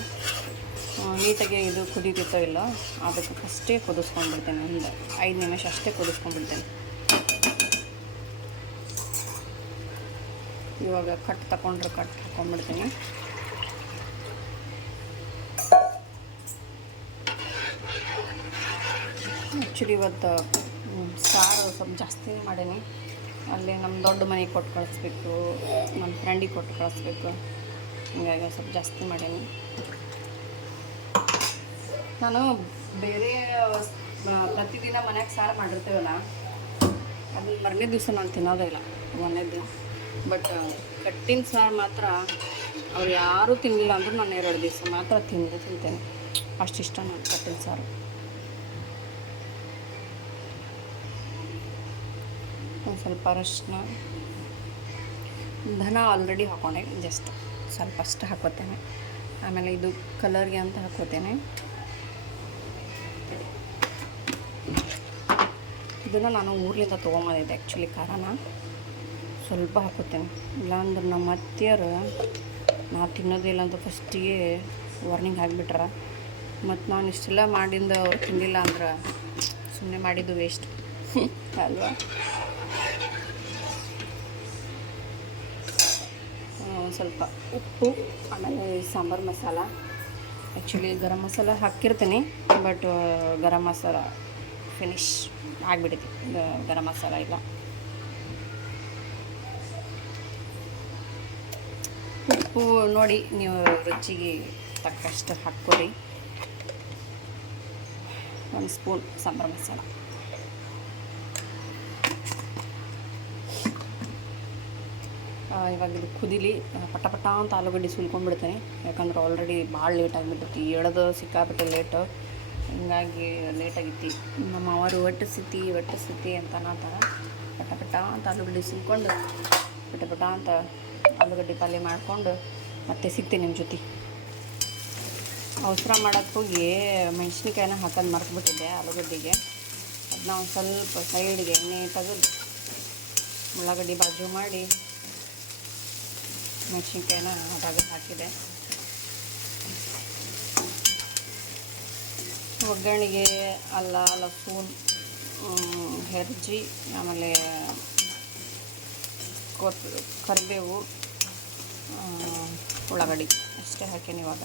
ನೀಟಾಗಿ ಇದು ಕುದೀತಿತ್ತೋ ಇಲ್ಲೋ ಅದಕ್ಕೆ ಫಸ್ಟೇ ಕುದಿಸ್ಕೊಂಡ್ಬಿಡ್ತೇನೆ. ಒಂದು 5 ನಿಮಿಷ ಅಷ್ಟೇ ಕುದಿಸ್ಕೊಂಡ್ಬಿಡ್ತೇನೆ. ಇವಾಗ ಕಟ್ ತಗೊಂಡ್ರೆ ಕಟ್ ಹಾಕೊಂಡ್ಬಿಡ್ತೀನಿ. ಆ್ಯಕ್ಚುಲಿ ಇವತ್ತು ಸಾರು ಸ್ವಲ್ಪ ಜಾಸ್ತಿ ಮಾಡೀನಿ. ಅಲ್ಲಿ ನಮ್ಮ ದೊಡ್ಡ ಮನೆಗೆ ಕೊಟ್ಟು ಕಳಿಸ್ಬೇಕು, ನಮ್ಮ ಫ್ರೆಂಡಿಗೆ ಕೊಟ್ಟು ಕಳಿಸ್ಬೇಕು, ಹೀಗಾಗಿ ಸ್ವಲ್ಪ ಜಾಸ್ತಿ ಮಾಡೀನಿ. ನಾನು ಬೇರೆ ಪ್ರತಿದಿನ ಮನ್ಯಾಗ ಸಾರು ಮಾಡಿರ್ತೇವಲ್ಲ, ಅದು ಮರನೇ ದಿವಸ ನಾನು ತಿನ್ನೋದೇ ಇಲ್ಲ ಒಂದೇದು. ಬಟ್ ಕಟ್ಟಿನ ಸಾರು ಮಾತ್ರ ಅವ್ರು ಯಾರೂ ತಿನ್ನಲಿಲ್ಲ ಅಂದರೂ ನಾನು 2 ದಿವಸ ಮಾತ್ರ ತಿಂತೇನೆ. ಅಷ್ಟಿಷ್ಟ ನಾನು ಕಟ್ಟಿನ ಸಾರು. ಒಂದು ಸ್ವಲ್ಪ ಅರಶಿನ, ಧನ ಆಲ್ರೆಡಿ ಹಾಕೊಂಡೆ, ಜಸ್ಟ್ ಸ್ವಲ್ಪ ಅಷ್ಟು ಹಾಕೋತೇನೆ. ಆಮೇಲೆ ಇದು ಕಲರ್ಗೆ ಅಂತ ಹಾಕೋತೇನೆ. ಇದನ್ನು ನಾನು ಊರ್ಲಿಂದ ತೊಗೊಂಬಂದಿದ್ದೆ ಆ್ಯಕ್ಚುಲಿ. ಖಾರನ ಸ್ವಲ್ಪ ಹಾಕೋತೇನೆ, ಇಲ್ಲಾಂದ್ರೆ ನಮ್ಮ ಅತ್ತೆಯರು ನಾವು ತಿನ್ನೋದಿಲ್ಲ ಅಂತ ಫಸ್ಟಿಗೆ ವಾರ್ನಿಂಗ್ ಆಗಿಬಿಟ್ರ. ಮತ್ತು ನಾನು ಇಷ್ಟೆಲ್ಲ ಮಾಡಿಂದ ಅವ್ರು ತಿಂದಿಲ್ಲ ಅಂದ್ರೆ ಸುಮ್ಮನೆ ಮಾಡಿದ್ದು ವೇಸ್ಟ್ ಅಲ್ವಾ. ಸ್ವಲ್ಪ ಉಪ್ಪು, ಆಮೇಲೆ ಸಾಂಬಾರು ಮಸಾಲ. ಆ್ಯಕ್ಚುಲಿ ಗರಂ ಮಸಾಲ ಹಾಕಿರ್ತೀನಿ, ಬಟ್ ಗರಂ ಮಸಾಲ ಫಿನಿಶ್ ಆಗಿಬಿಡೈತಿ, ಗರಂ ಮಸಾಲ ಇಲ್ಲ. ಉಪ್ಪು ನೋಡಿ ನೀವು ರುಚಿಗೆ ತಕ್ಕಷ್ಟು ಹಾಕ್ಕೊಡಿ. 1 ಸ್ಪೂನ್ ಸಾಂಬಾರು ಮಸಾಲ. ಇವಾಗ ಇದು ಕುದಿಲಿ, ಪಟ ಅಂತ ಆಲೂಗಡ್ಡೆ ಸುಲ್ಕೊಂಡ್ಬಿಡ್ತೇನೆ. ಯಾಕಂದ್ರೆ ಆಲ್ರೆಡಿ ಭಾಳ ಲೇಟ್ ಆಗಿಬಿಟ್ಟೈತಿ, ಎಳ್ದು ಸಿಕ್ಕಾಬಿಟ್ಟೆ ಲೇಟು. ಹಿಂಗಾಗಿ ಲೇಟಾಗಿತ್ತು. ನಮ್ಮ ಅವರು ಒಟ್ಟು ಸಿತಿ ಅಂತ ಅನ್ನತ್ತಾರ. ಪಟ ಅಂತ ಆಲೂಗಡ್ಡೆ ಸುಲ್ಕೊಂಡು ಪಟ ಅಂತ ಆಲೂಗಡ್ಡೆ ಪಲ್ಯ ಮಾಡಿಕೊಂಡು ಮತ್ತೆ ಸಿಗ್ತೀನಿ ನಿಮ್ಮ ಜೊತೆ. ಅವಸರ ಮಾಡೋಕ್ಕೆ ಹೋಗಿ ಮೆಣಸಿನ್ಕಾಯಿನ ಹಾಕೋದು ಮರೆತುಬಿಟ್ಟಿದ್ದೆ ಆಲೂಗಡ್ಡೆಗೆ. ಅದನ್ನ ಒಂದು ಸ್ವಲ್ಪ ಸೈಡ್ಗೆ ಎಣ್ಣೆ ತೆಗೆದು ಉಳ್ಳಾಗಡ್ಡಿ ಬಾಜು ಮಾಡಿ ಮೆಣಸಿನ್ಕಾಯಿನ ಅದಾಗ ಹಾಕಿದೆ. ಒಗ್ಗರಣೆಗೆ ಅಲ್ಲ, ಲಸೂನ್, ಹೆರ್ಜಿ, ಆಮೇಲೆ ಕರಿಬೇವು, ಉಳ್ಳಾಗಡ್ಡಿ ಅಷ್ಟೇ ಹಾಕೀನಿ. ಇವಾಗ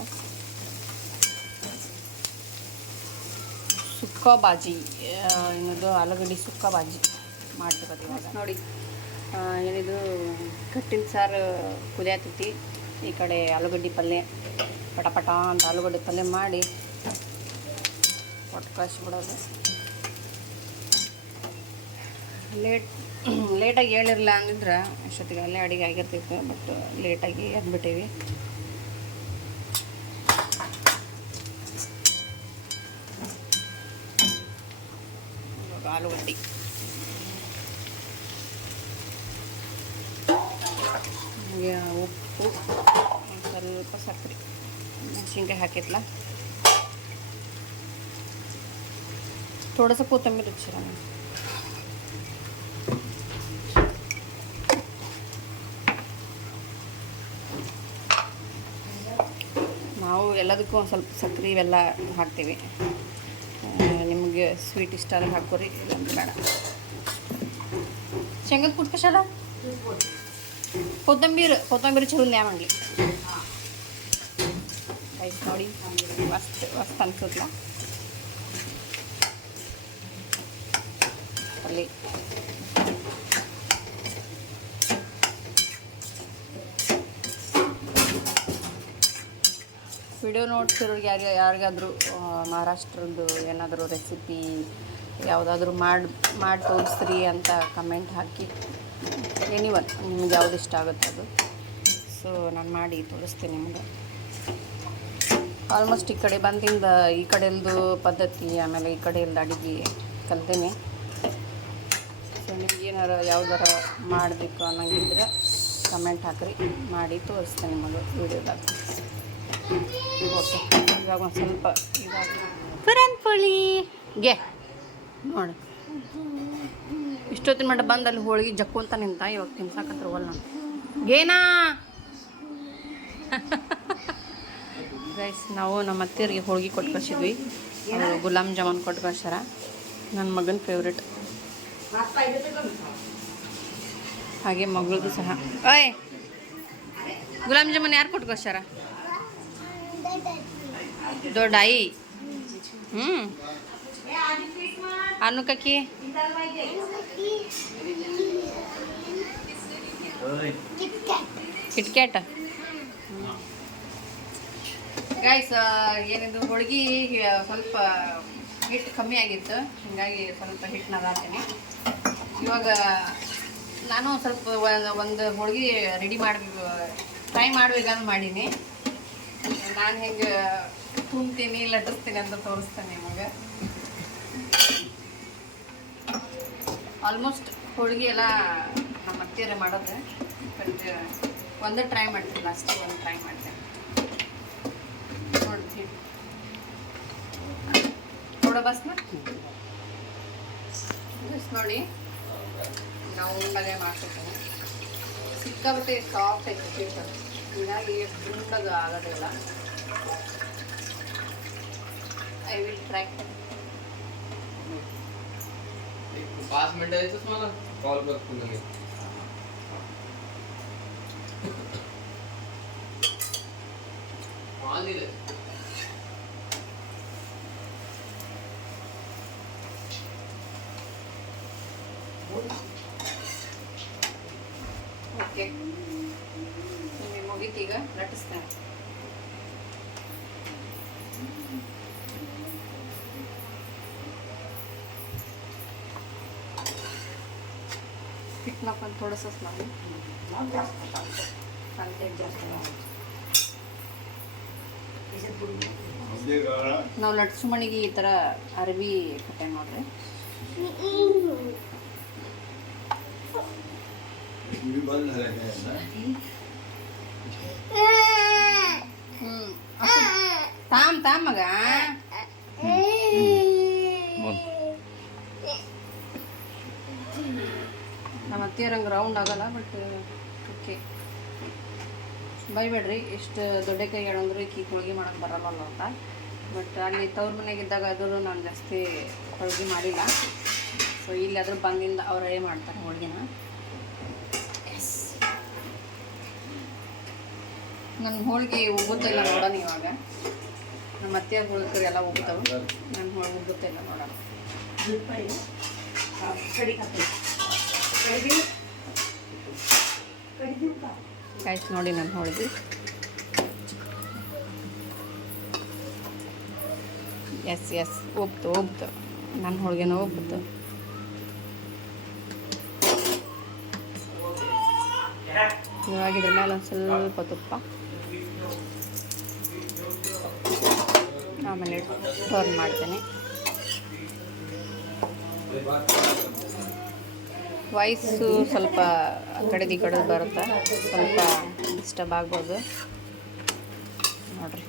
ಸುಕ್ಕ ಬಾಜಿ, ಏನದು ಆಲೂಗಡ್ಡೆ ಸುಕ್ಕ ಬಾಜಿ ಮಾಡ್ತಿರೋದು ಇವಾಗ. ನೋಡಿ ಏನಿದು ಕಟ್ಟಿನ ಸಾರು ಕುದಿಯಾತೈತಿ. ಈ ಕಡೆ ಆಲೂಗಡ್ಡೆ ಪಲ್ಯ ಪಟ ಅಂತ ಆಲೂಗಡ್ಡೆ ಪಲ್ಯ ಮಾಡಿ ಒಟ್ಟು ಕಳಿಸ್ಬಿಡೋದು. ಲೇಟಾಗಿ ಹೇಳಿರಲಿಲ್ಲ ಅಂದಿದ್ರೆ ಅಷ್ಟೊತ್ತಿಗೆ ಅಲ್ಲೇ ಅಡುಗೆ ಆಗಿರ್ತಿತ್ತು. ಬಟ್ ಲೇಟಾಗಿ ಎದ್ಬಿಟ್ಟೀವಿ. ಇವಾಗ ಆಲೂಗಡ್ಡೆ, ಹಾಗೆ ಉಪ್ಪು, ಸ್ವಲ್ಪ ಸಕ್ಕರೆ, ಮೆಣಸಿನ್ಕಾಯಿ ಹಾಕಿದ್ಲ, थोडंसं कोथिंबीर चिरा. ನಾವು ಎಲ್ಲದಕ್ಕೂ ಒಂದು ಸ್ವಲ್ಪ ಸಕ್ಕರೆ ಇವೆಲ್ಲ ಹಾಕ್ತೀವಿ. ನಿಮಗೆ ಸ್ವೀಟ್ ಇಷ್ಟ ಆದರೆ ಹಾಕೋರಿ, ಇಲ್ಲಾಂದ್ರೆ ಬೇಡ. ಶೇಂಗದ ಕುಟ್ ಕशाला कोथिंबीर चिरून द्या म्हणली. काहीच ನೋಡಿ मस्त ಅನ್ಸುತ್ತಲ್ಲ ಅಲ್ಲಿ. ವಿಡಿಯೋ ನೋಡ್ತಿರೋರಿಗೆ ಯಾರಿಗಾದರೂ ಮಹಾರಾಷ್ಟ್ರದ್ದು ಏನಾದರೂ ರೆಸಿಪಿ ಯಾವುದಾದ್ರೂ ಮಾಡಿ ತೋರಿಸ್ರಿ ಅಂತ ಕಮೆಂಟ್ ಹಾಕಿ. ಎನಿವನ್ ನಿಮ್ಗೆ ಯಾವ್ದು ಇಷ್ಟ ಆಗುತ್ತೆ ಅದು. ಸೊ ನಾನು ಮಾಡಿ ತೋರಿಸ್ತೀನಿ ನಿಮಗೆ. ಆಲ್ಮೋಸ್ಟ್ ಈ ಕಡೆ ಬಂದಿಂದ ಈ ಕಡೆಯಲ್ದು ಪದ್ಧತಿ, ಆಮೇಲೆ ಈ ಕಡೆಯಲ್ದು ಅಡುಗೆ ಕಲ್ತೀನಿ. ಸೊ ನಿಮ್ಗೇನಾರು ಯಾವ್ದಾರ ಮಾಡಬೇಕು ಅನ್ನೋಂಗಿದ್ರೆ ಕಮೆಂಟ್ ಹಾಕಿರಿ, ಮಾಡಿ ತೋರಿಸ್ತೇನೆ ನಿಮಗೆ ವೀಡಿಯೋದಾಗ. ಓಕೆ, ಇವಾಗ ಒಂದು ಸ್ವಲ್ಪ ಇವಾಗ ಪುರಂಪೊಳಿಗೆ ನೋಡಿ ಇಷ್ಟೊತ್ತಿನ ಮಟ್ಟ ಬಂದು ಅಲ್ಲಿ ಹೋಳಿಗೆ ಜಕ್ಕು ಅಂತ ನಿಂತ. ಇವಾಗ ತಿನ್ಸಾಕತ್ರ ಹೋಗಲ್ಲ ನಾನು ಗೇನಾ. ಗೈಸ್, ನಾವು ನಮ್ಮ ಅತ್ತೆಯರಿಗೆ ಹೋಳಿಗೆ ಕೊಟ್ಟು ಕಳಿಸಿದ್ವಿ. ಅವರು ಗುಲಾಬ್ ಜಾಮೂನ್ ಕೊಟ್ಟು ಕಳ್ಸ್ಯಾರ. ನನ್ನ ಮಗನ ಫೇವ್ರೇಟ್. ಹಾಗೆ ಮಗಳದು ಸಹ. ಓಯ್ ಗುಲಾಬ್ ಜಾಮೂನ್ ಯಾರು ಕೊಟ್ಟು ಕಳ್ಸ್ಯಾರ? ದೊಡ್ಡಾಯಿ. ಹ್ಞೂ ಅನ್ನುಕಕ್ಕಿ ಕಿಟ್ಕ್ಯಾಟ. ಗೈಸ್ ಏನಿದು ಹೋಳ್ಗೆ ಸ್ವಲ್ಪ ಹಿಟ್ಟು ಕಮ್ಮಿ ಆಗಿತ್ತು, ಹೀಗಾಗಿ ಸ್ವಲ್ಪ ಹಿಟ್ಟನ್ನ ಹಾಕ್ತೀನಿ. ಇವಾಗ ನಾನು ಸ್ವಲ್ಪ ಒಂದು ಹೋಳ್ಗೆ ರೆಡಿ ಟ್ರೈ ಮಾಡ್ಬೇಕಂತ ಮಾಡೀನಿ. ನಾನು ಹೆಂಗೆ ತುಂಬ್ತೀನಿ ಲಟ್ಟಿಸ್ತೀನಿ ಅಂತ ತೋರಿಸ್ತೇನೆ ನಿಮಗೆ. ಆಲ್ಮೋಸ್ಟ್ ಹೋಳಿಗೆ ಎಲ್ಲ ನಮ್ಮ ಅತ್ತಿಯರೇ ಮಾಡೋದು, ಬಟ್ ಒಂದು ಟ್ರೈ ಮಾಡ್ತೀನಿ, ಲಾಸ್ಟಿಗೆ ಒಂದು ಟ್ರೈ ಮಾಡ್ತೇನೆ ನೋಡ್ತೀನಿ. ಥೋಡ ಬಸ್ನ ನೋಡಿ ನಾವು ಉಂಡಾಗೆ ಮಾಡ್ಕೊತೀನಿ. ಸಿಕ್ಕಾಬಿಟ್ಟೆ ಸಾಫ್ಟ್ ಐತೆ ಸ್ವೀಟ್, ಹೀಗಾಗಿ ಗುಂಡದು ಆಗೋದಿಲ್ಲ. I will try. 5 मिनट द्यायचंच मला कॉल करतो लगेच. कॉल दिले. ಓಕೆ, ನಿಮಗೆ ಮುಗೀತು. ಈಗ ಲಟ್ಟಿಸ್ತೇನೆ. पिठना पण थोडंसंच लागेल, कंटेंट जास्त ನಾವು ಲಟ್ಸು ಮಣಿಗೆ ಈ ಥರ ಅರ್ವಿ ಕಟ್ಟೆ ನೋಡ್ರಿ. ತಾಮ್ ತಾಮ್ ಮಗ ನಮ್ಮ ಅತ್ತಿಯರಂಗೆ ರೌಂಡ್ ಆಗಲ್ಲ, ಬಟ್ ಓಕೆ. ಬೈಬೇಡ್ರಿ, ಎಷ್ಟು ದೊಡ್ಡ ಕೈ ಹೇಳಂದ್ರೆ ಈಕಿ ಹೋಳಿಗೆ ಮಾಡೋಕೆ ಬರಲ್ಲ ಅಂತ. ಬಟ್ ಅಲ್ಲಿ ತವ್ರ ಮನೆಗಿದ್ದಾಗ ಆದರೂ ನಾನು ಜಾಸ್ತಿ ಹೋಳಿಗೆ ಮಾಡಿಲ್ಲ. ಸೊ ಇಲ್ಲಿ ಅದ್ರ ಬಂದಿಂದ ಅವರೇ ಮಾಡ್ತಾರೆ ಹೋಳಿಗೆನ. ಎಸ್, ನನ್ನ ಹೋಳಿಗೆ ಉಬ್ಬುತ್ತಿಲ್ಲ ನೋಡೋಣ. ಇವಾಗ ನಮ್ಮ ಅತ್ತಿಯವ್ರ ಹೋಳಿಗೆ ಎಲ್ಲ ಉಬ್ಬುತ್ತವೆ, ನನ್ನ ಹೋಳಿಗೆ ಉಬ್ಬುತ್ತಿಲ್ಲ ನೋಡೋಣ. ಆಯ್ತು ನೋಡಿ ನನ್ನ ಹೋಳಿಗೆ. ಎಸ್ ಎಸ್ ಉಬ್ತು ನನ್ನ ಹೋಳಿಗೆನೂ ಉಬ್ಬಿತು. ಇವಾಗ ಇದ್ರ ಮೇಲೆ ಒಂದು ಸ್ವಲ್ಪ ತುಪ್ಪ, ಆಮೇಲೆ ಟರ್ನ್ ಮಾಡ್ತೇನೆ. ವಾಯ್ಸು ಸ್ವಲ್ಪ ಆ ಕಡೆದು ಈ ಕಡೆ ಬರುತ್ತೆ, ಸ್ವಲ್ಪ ಡಿಸ್ಟರ್ಬ್ ಆಗ್ಬೋದು ನೋಡ್ರಿ.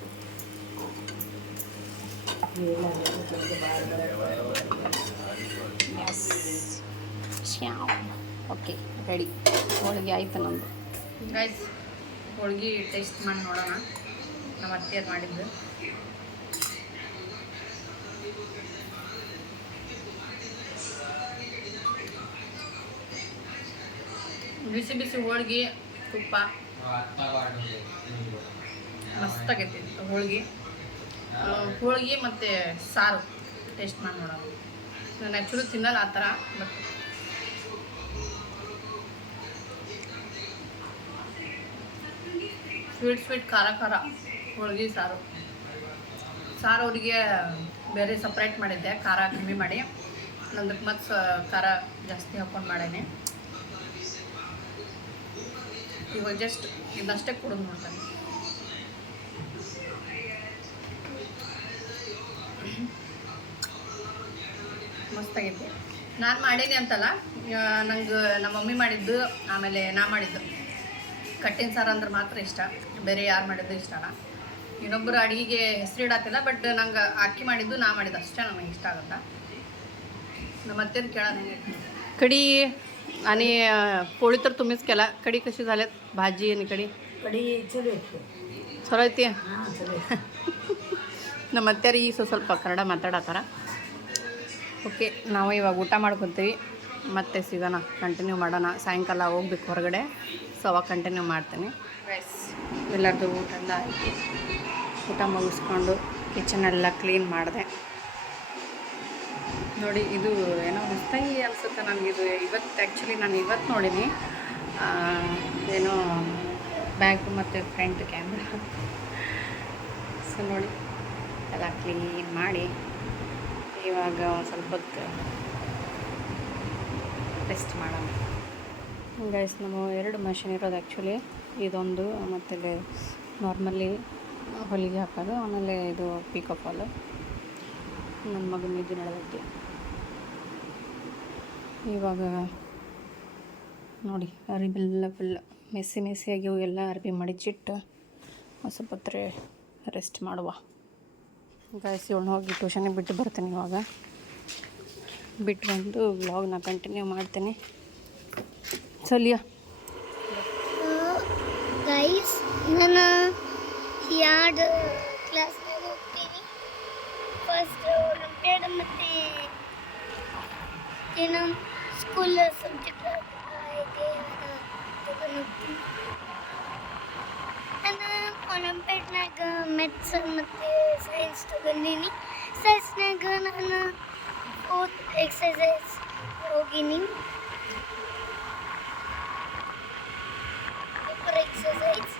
S, okay, ready. ಹೋಳಿಗೆ ಆಯ್ತು ನಮ್ಮದು. ಗೈಸ್, ಹೋಳಿಗೆ ಟೇಸ್ಟ್ ಮಾಡಿ ನೋಡೋಣ. ನಮ್ಮ ಅತ್ತಿಯರು ಮಾಡಿದ್ದು ಬಿಸಿ ಬಿಸಿ ಹೋಳಿಗೆ, ತುಪ್ಪ ಮಸ್ತಾಗೈತಿ. ಹೋಳಿಗೆ ಮತ್ತು ಸಾರು ಟೇಸ್ಟ್ ಮಾಡಿ ನೋಡೋಣ. ನಾನು ಆ್ಯಕ್ಚುಲಿ ತಿನ್ನಲ್ಲ ಆ ಥರ, ಬಟ್ ಸ್ವೀಟ್ ಖಾರ ಹೋಳಿಗೆ ಸಾರು ಅವರಿಗೆ ಬೇರೆ ಸಪ್ರೇಟ್ ಮಾಡಿದ್ದೆ, ಖಾರ ಕಮ್ಮಿ ಮಾಡಿ. ನಂದಕ್ಕೆ ಮತ್ತು ಖಾರ ಜಾಸ್ತಿ ಹಾಕ್ಕೊಂಡು ಮಾಡೇನೆ. ಇವಾಗ ಜಸ್ಟ್ ಇದಷ್ಟೇ ಕೊಡೋದು ನೋಡ್ತಾನೆ. ಮಸ್ತಾಗೈತೆ. ನಾನು ಮಾಡೀನಿ ಅಂತಲ್ಲ, ನಂಗೆ ನಮ್ಮ ಮಮ್ಮಿ ಮಾಡಿದ್ದು, ಆಮೇಲೆ ನಾ ಮಾಡಿದ್ದು ಕಟ್ಟಿನ ಸಾರು ಅಂದ್ರೆ ಮಾತ್ರ ಇಷ್ಟ, ಬೇರೆ ಯಾರು ಮಾಡಿದ್ದು ಇಷ್ಟ ಅಲ್ಲ. ಇನ್ನೊಬ್ಬರು ಅಡುಗೆಗೆ ಹೆಸರು ಇಡತ್ತಿಲ್ಲ, ಬಟ್ ನಂಗೆ ಅಕ್ಕಿ ಮಾಡಿದ್ದು ನಾ ಮಾಡಿದ್ದು ಅಷ್ಟೇ ನನಗೆ ಇಷ್ಟ ಆಗುತ್ತಾ. ನಮ್ಮ अत्तेन केळा कडी आणि पोळी तर तुम्हीच केला. कडी कशी झाल्यात? भाजी आणि कडी ಚಲೋ ಐತಿ. ನಮ್ಮ ಅತ್ತೆಯರು ಈ ಸ್ವಲ್ಪ ಕನ್ನಡ ಮಾತಾಡತ್ತಾರ. ಓಕೆ, ನಾವು ಇವಾಗ ಊಟ ಮಾಡ್ಕೊತೀವಿ. ಮತ್ತೆ ಸಿಗೋಣ, ಕಂಟಿನ್ಯೂ ಮಾಡೋಣ. ಸಾಯಂಕಾಲ ಹೋಗ್ಬೇಕು ಹೊರಗಡೆ, ಸೊ ಅವಾಗ ಕಂಟಿನ್ಯೂ ಮಾಡ್ತೀನಿ. ರೈಸ್ ಎಲ್ಲರದ್ದು ಊಟ ಎಲ್ಲ ಆಯಿತು. ಊಟ ಮುಗಿಸ್ಕೊಂಡು ಕಿಚನೆಲ್ಲ ಕ್ಲೀನ್ ಮಾಡಿದೆ. ನೋಡಿ, ಇದು ಏನೋ ಹೊಸ್ತಾಗಿ ಅನಿಸುತ್ತೆ ನನಗಿದು. ಆ್ಯಕ್ಚುಲಿ ನಾನು ಇವತ್ತು ನೋಡೀನಿ. ಏನೋ ಬ್ಯಾಕ್ ಮತ್ತು ಫ್ರಂಟ್ ಕ್ಯಾಮ್ರಾ. ಸೊ ನೋಡಿ, ಎಲ್ಲ ಕ್ಲೀನ್ ಮಾಡಿ ಇವಾಗ ಒಂದು ಸ್ವಲ್ಪ ಹೊತ್ತು ರೆಸ್ಟ್ ಮಾಡೋಣ. ಗೈಸ್, ನಮ್ಮ 2 ಮಷಿನ್ ಇರೋದು ಆ್ಯಕ್ಚುಲಿ. ಇದೊಂದು ಮತ್ತು ನಾರ್ಮಲಿ ಹೊಲಿಗೆ ಹಾಕೋದು, ಆಮೇಲೆ ಇದು ಪಿಕೋ ಫಾಲು. ನನ್ನ ಮಗನ ನಿದ್ದೆ ನಡೆದೈತಿ. ಇವಾಗ ನೋಡಿ, ಅರಿಬೆಲ್ಲ ಫುಲ್ ಮೆಸ್ಸಿಯಾಗಿ ಎಲ್ಲ ಅರ್ಬಿ ಮಡಿಚಿಟ್ಟು ಸ್ವಲ್ಪ ಹೊತ್ತು ರೆಸ್ಟ್ ಮಾಡುವ. ಗೈಸ್, ಇವಳು ಹೋಗಿ ಟ್ಯೂಷನಿಗೆ ಬಿಟ್ಟು ಬರ್ತೀನಿ. ಇವಾಗ ಬಿಟ್ಟು ಬಂದು ವ್ಲಾಗ್ನ ಕಂಟಿನ್ಯೂ ಮಾಡ್ತೀನಿ. ಚಲಿಯಾ ಗೈಸ್, ನಾನು ಯಾರ್ಡ್ ಕ್ಲಾಸ್ನಾಗ ಹೋಗ್ತೀನಿ. ಫಸ್ಟ್ ಒಲಿಂಪಿಯಾಡ್ ಮತ್ತು ಏನೋ ಸ್ಕೂಲ್ ಸಬ್ಜೆಕ್ಟ್ ಇದೆ, ತಗೊಂಡು ಹೋಗ್ತೀನಿ. ನಾನು ಒಲಿಂಪಿಯಾಡ್ನಾಗ ಮ್ಯಾಥ್ಸ್ ಮತ್ತು ಸೈನ್ಸ್ ತಗೊಂಡೀನಿ. ಸೈನ್ಸ್ನಾಗ ನಾನು 4th ಎಕ್ಸಸೈಸ್ ಹೋಗೀನಿ. ಎಕ್ಸಸೈಸ್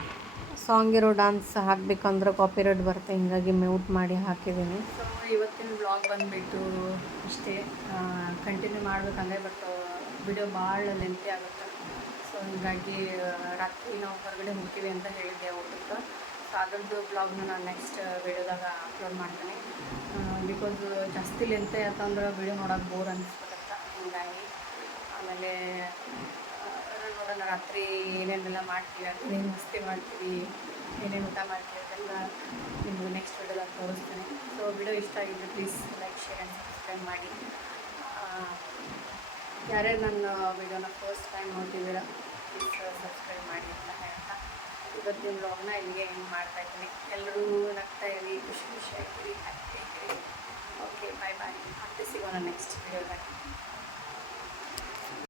ಸಾಂಗ್ ಇರೋ ಡಾನ್ಸ್ ಹಾಕಬೇಕಂದ್ರೆ ಕಾಪಿರೈಟ್ ಬರುತ್ತೆ, ಹಿಂಗಾಗಿ ಮ್ಯೂಟ್ ಮಾಡಿ ಹಾಕಿದ್ದೀನಿ. ಸೊ ಇವತ್ತಿನ ವ್ಲಾಗ್ ಬಂದುಬಿಟ್ಟು ಇಷ್ಟೇ. ಕಂಟಿನ್ಯೂ ಮಾಡಬೇಕಂದ್ರೆ ಬಟ್ ವಿಡಿಯೋ ಭಾಳ ಲೆಂತಿ ಆಗುತ್ತೆ. ಸೊ ಹೀಗಾಗಿ ರಾತ್ರಿ ನಾವು ಹೊರಗಡೆ ಹೋಗ್ತೀವಿ ಅಂತ ಹೇಳಿದ್ದೆ ಊಟಕ್ಕೆ. ಸೊ ಅದರದ್ದು ವ್ಲಾಗ್ನ ನಾನು ನೆಕ್ಸ್ಟ್ ವೀಡಿಯೋದಾಗ ಅಪ್ಲೋಡ್ ಮಾಡ್ತೀನಿ. ಬಿಕಾಸ್ ಜಾಸ್ತಿ ಲೆಂತೆ ಆಯ್ತಂದ್ರೆ ವೀಡಿಯೋ ನೋಡೋಕೆ ಬೋರ್ ಅನಿಸ್ಬಿಡುತ್ತೆ. ಹೀಗಾಗಿ ಆಮೇಲೆ ನೋಡೋಣ ರಾತ್ರಿ ಏನೇನೆಲ್ಲ ಮಾಡ್ತೀವಿ, ಏನೇನು ಮಸ್ತಿ ಮಾಡ್ತೀವಿ, ಏನೇನು ಊಟ ಮಾಡ್ತೀವಿ ಅದೆಲ್ಲ ನಿಮಗೆ ನೆಕ್ಸ್ಟ್ ವೀಡಿಯೋದಾಗ ತೋರಿಸ್ತೀನಿ. ಸೊ ವಿಡಿಯೋ ಇಷ್ಟ ಆಗಿದ್ರೆ please like, share and subscribe ಮಾಡಿ. ಯಾರ್ಯಾರು ನನ್ನ ವಿಡಿಯೋನ ಫಸ್ಟ್ ಟೈಮ್ ನೋಡ್ತಿದ್ದೀರಾ ಪ್ಲೀಸ್ ಸಬ್ಸ್ಕ್ರೈಬ್ ಮಾಡಿ ಅಂತ ಹೇಳ್ತಾ ಇವತ್ತಿನ ವ್ಲಾಗ್ನ ಇಲ್ಲಿಗೆ ಹೆಂಗೆ ಮಾಡ್ತಾಯಿದ್ದೀನಿ. ಎಲ್ಲರೂ ನಗ್ತಾ ಇರಿ, ಖುಷಿಯಾಗಿರಿ, ಹ್ಯಾಪಿ ಆಗಿರಿ. ಓಕೆ, ಬಾಯ್. ಮತ್ತೆ ಸಿಗೋಣ ನೆಕ್ಸ್ಟ್ ವಿಡಿಯೋದಾಗ.